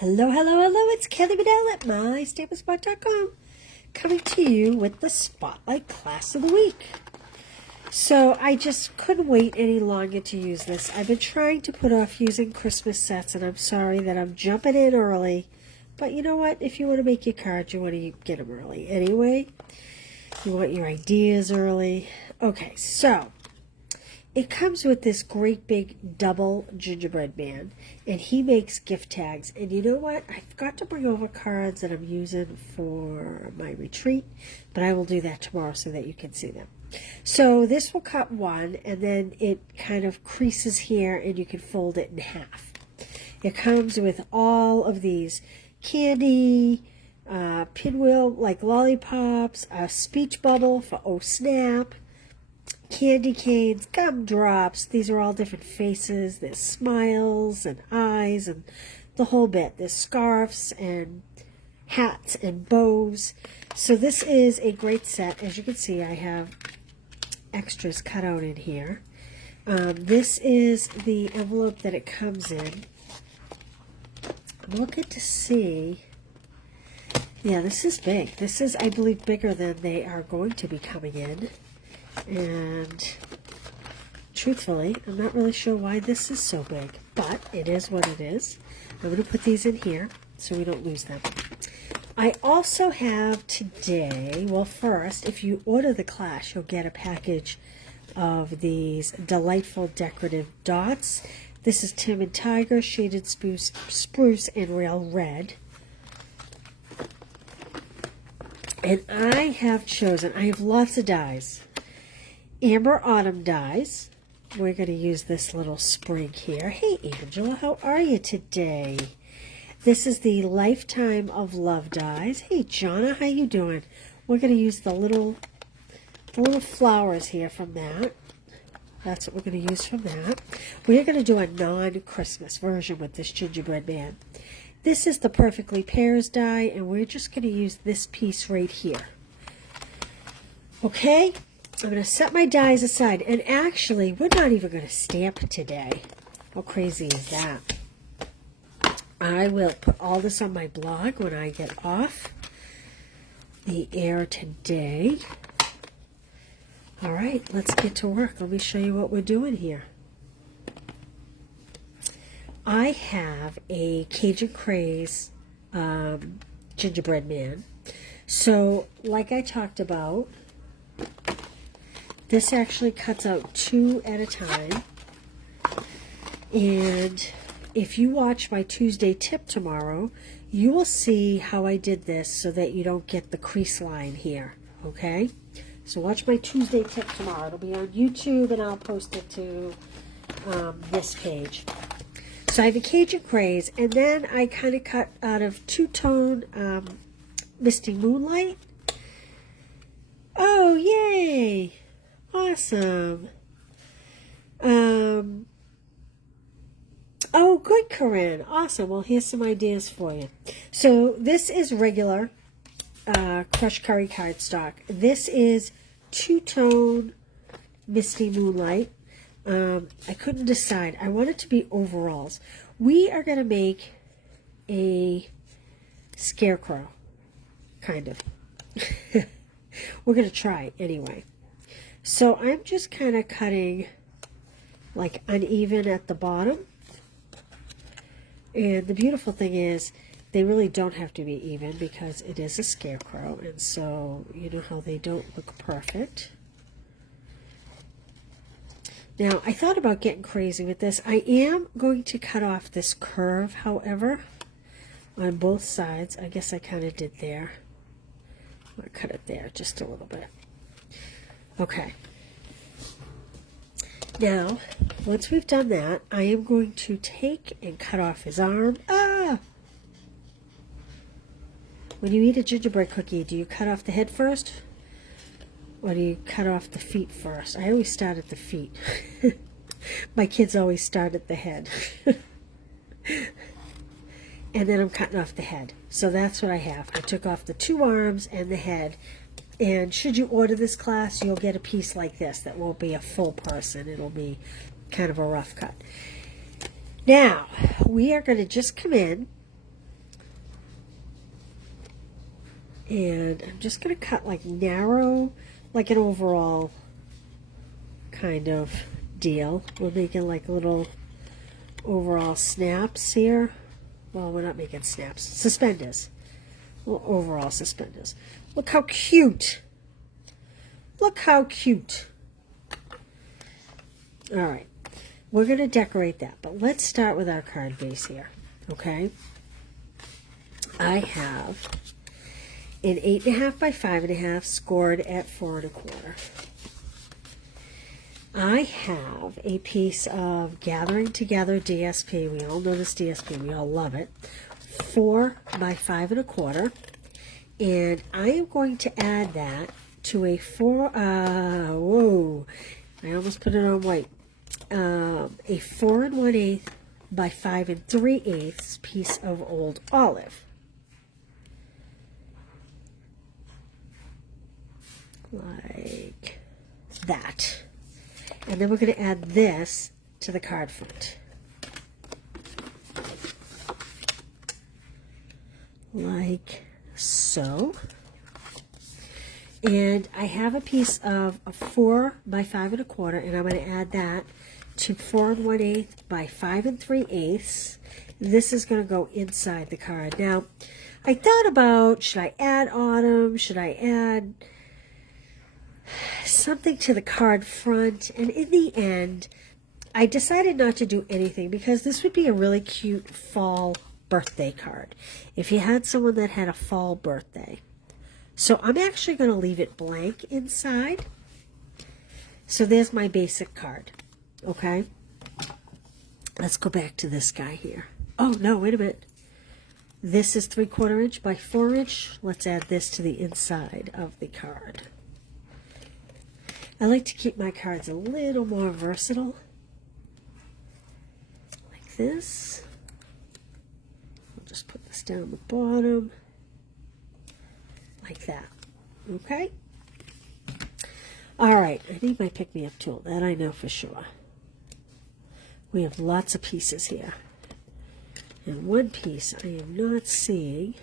Hello, hello, hello, it's Kelly Bedell at mystaplespot.com coming to you with the Spotlight Class of the Week. So I just couldn't wait any longer to use this. I've been trying to put off using Christmas sets, and I'm sorry that I'm jumping in early. But you know what? If you want to make your cards, you want to get them early anyway. You want your ideas early. Okay, so it comes with this great big double gingerbread man, and he makes gift tags. And you know what? I forgot to bring over cards that I'm using for my retreat, but I will do that tomorrow so that you can see them. So this will cut one, and then it kind of creases here, and you can fold it in half. It comes with all of these candy, pinwheel like lollipops, a speech bubble for oh snap, candy canes, gumdrops. These are all different faces. There's smiles and eyes and the whole bit. There's scarves and hats and bows. So this is a great set. As you can see, I have extras cut out in here. This is the envelope that it comes in. I'm looking to see. Yeah, this is big. This is, I believe, bigger than they are going to be coming in. And truthfully, I'm not really sure why this is so big, but it is what it is. I'm going to put these in here so we don't lose them. I also have today, well, first, if you order the class, you'll get a package of these delightful decorative dots. This is Tim and Tiger, Shaded Spruce, and Rail Red. And I have lots of dies. Amber Autumn dies. We're going to use this little sprig here. Hey, Angela, how are you today? This is the Lifetime of Love dies. Hey, Jonna, how you doing? We're going to use the little flowers here from that. That's what we're going to use from that. We're going to do a non-Christmas version with this gingerbread man. This is the Perfectly Pairs die, and we're just going to use this piece right here. Okay? I'm going to set my dies aside, and actually, we're not even going to stamp today. How crazy is that? I will put all this on my blog when I get off the air today. All right, let's get to work. Let me show you what we're doing here. I have a Cajun Craze gingerbread man. So, like I talked about, this actually cuts out 2 at a time. And if you watch my Tuesday tip tomorrow, you will see how I did this so that you don't get the crease line here, okay? So watch my Tuesday tip tomorrow. It'll be on YouTube, and I'll post it to this page. So I have a Cajun Craze, and then I kind of cut out of two-tone Misty Moonlight. Oh, yay! Awesome. Oh, good, Corinne. Awesome. Well, here's some ideas for you. So this is regular crushed curry cardstock. This is two-tone Misty Moonlight. I couldn't decide. I want it to be overalls. We are going to make a scarecrow, kind of. We're going to try anyway. So I'm just kind of cutting like uneven at the bottom. And the beautiful thing is they really don't have to be even because it is a scarecrow. And so you know how they don't look perfect. Now, I thought about getting crazy with this. I am going to cut off this curve, however, on both sides. I guess I kind of did there. I'm going to cut it there just a little bit. Okay. Now, once we've done that, I am going to take and cut off his arm. Ah! When you eat a gingerbread cookie, do you cut off the head first? Or do you cut off the feet first? I always start at the feet. My kids always start at the head. And then I'm cutting off the head. So that's what I have. I took off the 2 arms and the head. And should you order this class, you'll get a piece like this that won't be a full person. It'll be kind of a rough cut. Now, we are going to just come in And I'm just going to cut like narrow, like an overall kind of deal. We're making like little overall snaps here. Well, we're not making snaps. Suspenders. Little overall suspenders. Look how cute. Look how cute. All right. We're going to decorate that. But let's start with our card base here. Okay. I have an 8.5 by 5.5 scored at 4 1/4. I have a piece of Gathering Together DSP. We all know this DSP. We all love it. 4 by 5 1/4. And I am going to add that to a whoa, I almost put it on white. A 4 1/8 by 5 3/8 piece of old olive. Like that. And then we're going to add this to the card front. Like so. And I have a piece of a 4 by 5 1/4, and I'm going to add that to 4 1/8 by 5 3/8. This is going to go inside the card. Now, I thought about, should I add autumn? Should I add something to the card front? And in the end, I decided not to do anything because this would be a really cute fall birthday card if you had someone that had a fall birthday. So I'm actually going to leave it blank inside. So there's my basic card. Okay. Let's go back to this guy here. Oh, no, wait a minute. This is 3/4 inch by 4 inch. Let's add this to the inside of the card. I like to keep my cards a little more versatile. Like this. I'll just put this down the bottom. Like that. Okay? Alright, I need my pick-me-up tool. That I know for sure. We have lots of pieces here. And one piece I am not seeing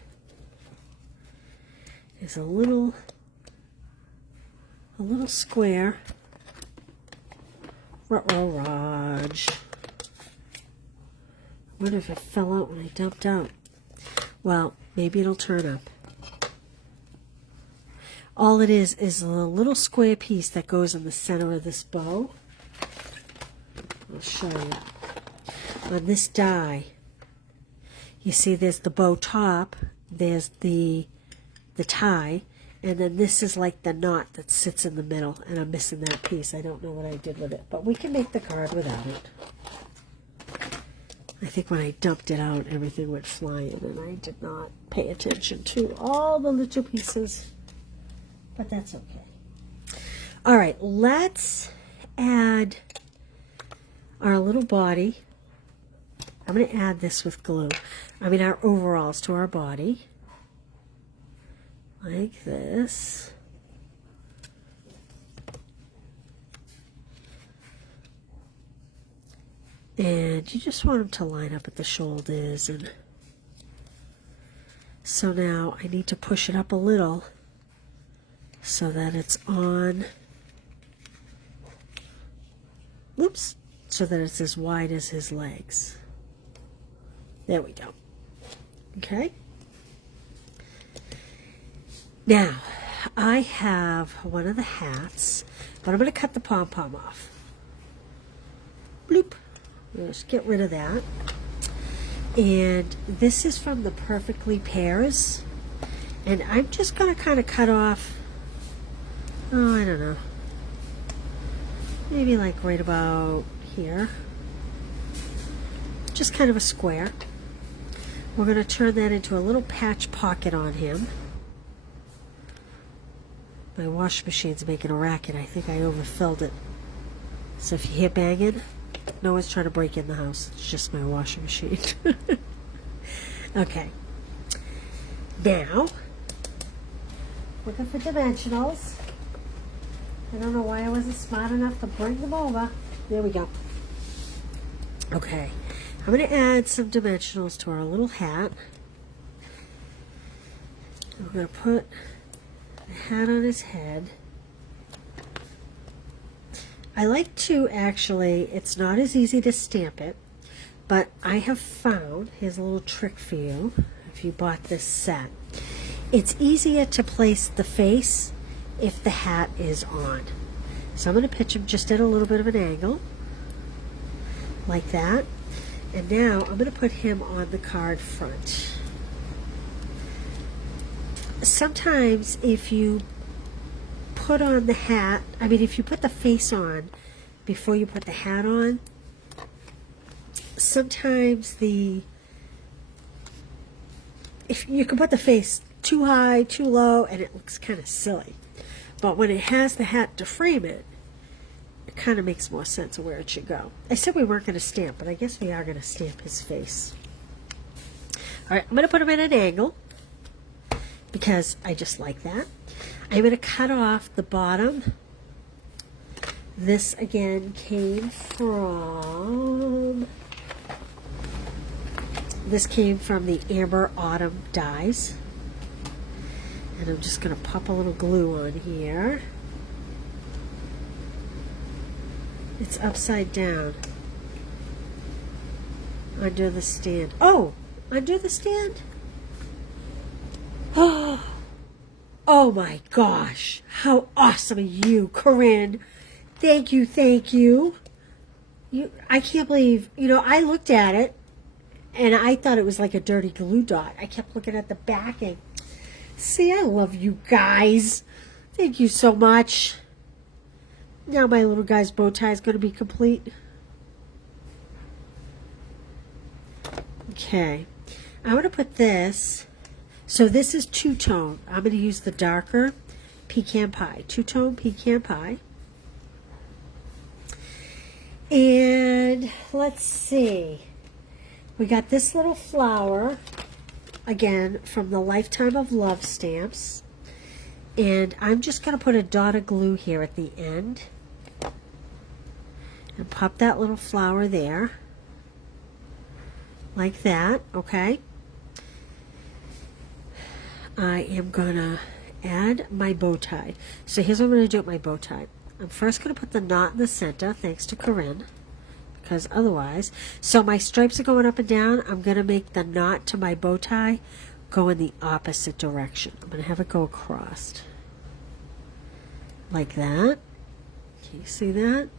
is a little square. Raj. I wonder if it fell out when I dumped out. Well, maybe it'll turn up. All it is a little square piece that goes in the center of this bow. I'll show you. On this die, you see there's the bow top, there's the tie, and then this is like the knot that sits in the middle, and I'm missing that piece. I don't know what I did with it, but we can make the card without it. I think when I dumped it out, everything went flying, and I did not pay attention to all the little pieces, but that's okay. All right, let's add our little body. I'm going to add this with glue. Our overalls to our body. Like this. And you just want them to line up at the shoulders. And so now I need to push it up a little so that it's on. Whoops. So that it's as wide as his legs. There we go. Okay. Now, I have one of the hats, but I'm going to cut the pom-pom off. Bloop. Just get rid of that. And this is from the Perfectly Pairs. And I'm just going to kind of cut off, I don't know, maybe like right about here. Just kind of a square. We're going to turn that into a little patch pocket on him. My washing machine's making a racket. I think I overfilled it. So if you hear banging, no one's trying to break in the house. It's just my washing machine. Okay. Now, looking for dimensionals. I don't know why I wasn't smart enough to bring them over. There we go. Okay. I'm going to add some dimensionals to our little hat. We're going to put a hat on his head. I like to actually, it's not as easy to stamp it, but I have found, here's a little trick for you, if you bought this set. It's easier to place the face if the hat is on. So I'm going to pitch him just at a little bit of an angle, like that. And now I'm going to put him on the card front. Sometimes if you put on the hat, if you put the face on before you put the hat on, sometimes if you can put the face too high, too low, and it looks kind of silly. But when it has the hat to frame it, it kind of makes more sense of where it should go. I said we weren't going to stamp, but I guess we are going to stamp his face. All right, I'm going to put him at an angle because I just like that. I'm going to cut off the bottom. This again came from the Amber Autumn dies. And I'm just going to pop a little glue on here. It's upside down. Under the stand. Oh! Under the stand? Oh! Oh my gosh! How awesome are you, Corinne? Thank you, thank you. I can't believe, I looked at it and I thought it was like a dirty glue dot. I kept looking at the backing. See, I love you guys. Thank you so much. Now my little guy's bow tie is going to be complete. Okay. I'm going to put this. So this is two-tone. I'm going to use the darker pecan pie. Two-tone pecan pie. And let's see. We got this little flower. Again, from the Lifetime of Love stamps. And I'm just going to put a dot of glue here at the end. And pop that little flower there. Like that, okay? I am going to add my bow tie. So here's what I'm going to do with my bow tie. I'm first going to put the knot in the center, thanks to Corinne. Because otherwise, so my stripes are going up and down. I'm going to make the knot to my bow tie go in the opposite direction. I'm going to have it go across. Like that. Can you see that?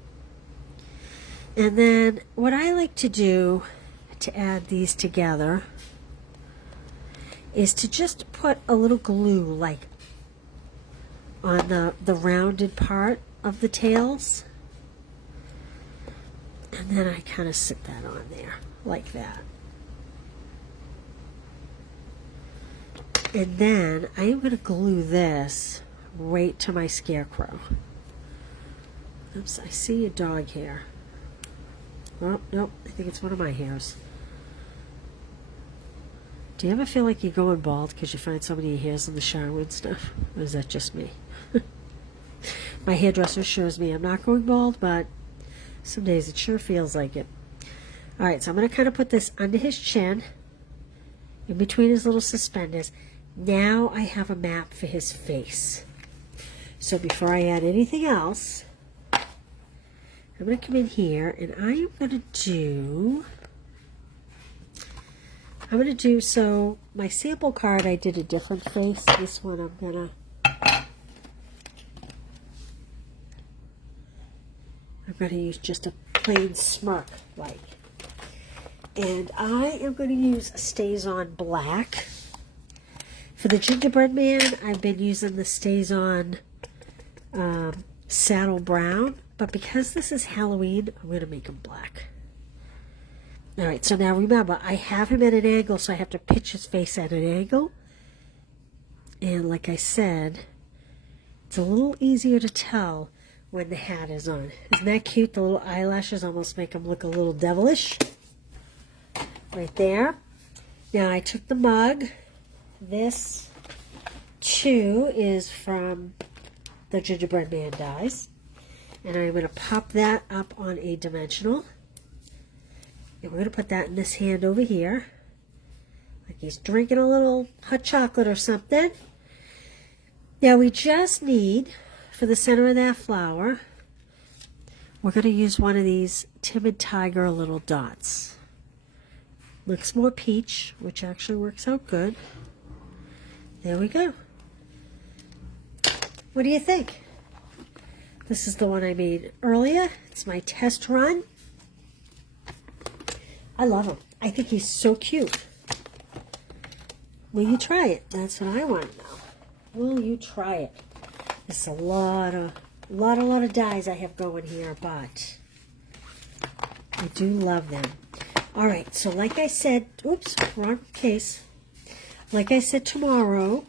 And then what I like to do to add these together is to just put a little glue like on the rounded part of the tails. And then I kind of sit that on there, like that. And then I am going to glue this right to my scarecrow. Oops, I see a dog hair. Oh, nope, I think it's one of my hairs. Do you ever feel like you're going bald because you find so many hairs in the shower and stuff? Or is that just me? My hairdresser assures me I'm not going bald, but some days it sure feels like it. Alright, so I'm going to kind of put this under his chin, in between his little suspenders. Now I have a map for his face. So before I add anything else, I'm going to come in here and I am going to do, so my sample card I did a different face. This one I'm going to use just a plain smirk like. And I am going to use Stays On Black. For the Gingerbread Man, I've been using the Stays On Saddle Brown. But because this is Halloween, I'm going to make him black. Alright, so now remember, I have him at an angle, so I have to pitch his face at an angle. And like I said, it's a little easier to tell when the hat is on. Isn't that cute? The little eyelashes almost make him look a little devilish. Right there. Now I took the mug. This, too, is from the Gingerbread Man dies. And I'm going to pop that up on a dimensional. And we're going to put that in this hand over here. like he's drinking a little hot chocolate or something. Now we just need, for the center of that flower, we're going to use one of these Timid Tiger little dots. Looks more peach, which actually works out good. There we go. What do you think? This is the one I made earlier. It's my test run. I love him. I think he's so cute. Will you try it? That's what I want to know. Will you try it? There's a lot of dyes I have going here, but I do love them. All right, so like I said, oops, wrong case. Like I said, tomorrow,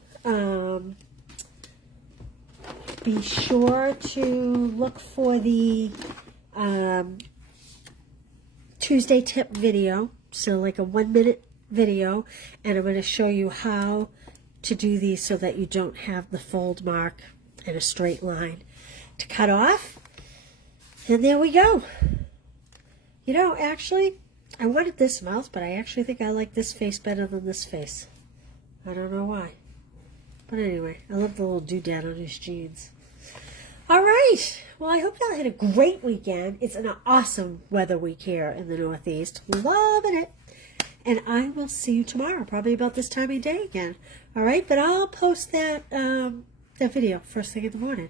be sure to look for the Tuesday tip video. So like a 1-minute video, and I'm going to show you how to do these so that you don't have the fold mark and a straight line to cut off. And there we go. You know, actually, I wanted this mouth, but I actually think I like this face better than this face. I don't know why. But anyway, I love the little doodad on his jeans. All right. Well, I hope y'all had a great weekend. It's an awesome weather week here in the Northeast. Loving it. And I will see you tomorrow, probably about this time of day again. All right, but I'll post that video first thing in the morning.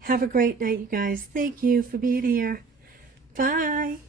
Have a great night, you guys. Thank you for being here. Bye.